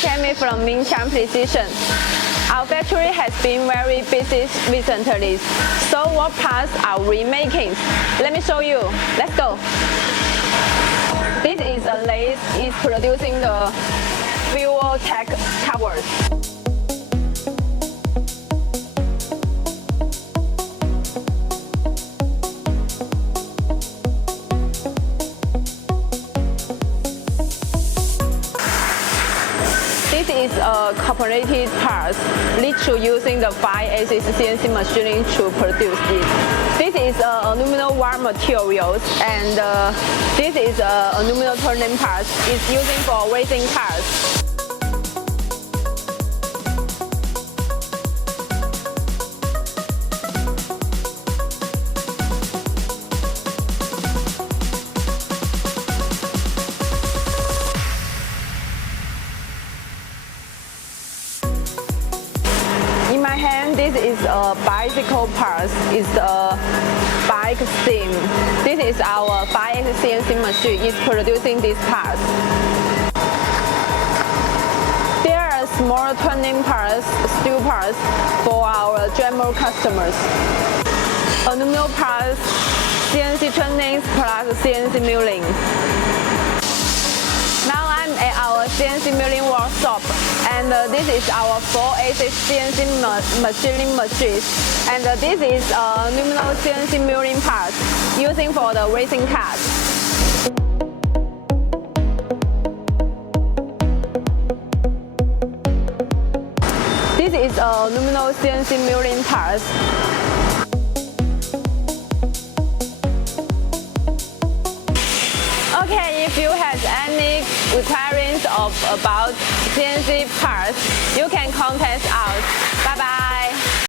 came from Minchang Precision. Our factory has been very busy recently, so what parts are we making? Let me show you. Let's go. This is a lathe is producing the fuel tank covers. This is a cooperated parts lead to using the 5-axis CNC machining to produce it. This is aluminum wire materials, and this is aluminum turning parts. It's using for racing cars. In my hand, this is a bicycle part. It's a bike stem. This is our 5-axis CNC machine. It's producing these parts. There are small turning parts, steel parts for our general customers. Aluminum parts, CNC turnings plus CNC milling. Now I'm at our CNC milling workshop, and this is our 4-axis CNC machining machine, and this is aluminum CNC milling parts using for the racing cars. This is aluminum CNC milling parts. Okay, if you have any requirements about CNC parts, you can contact us.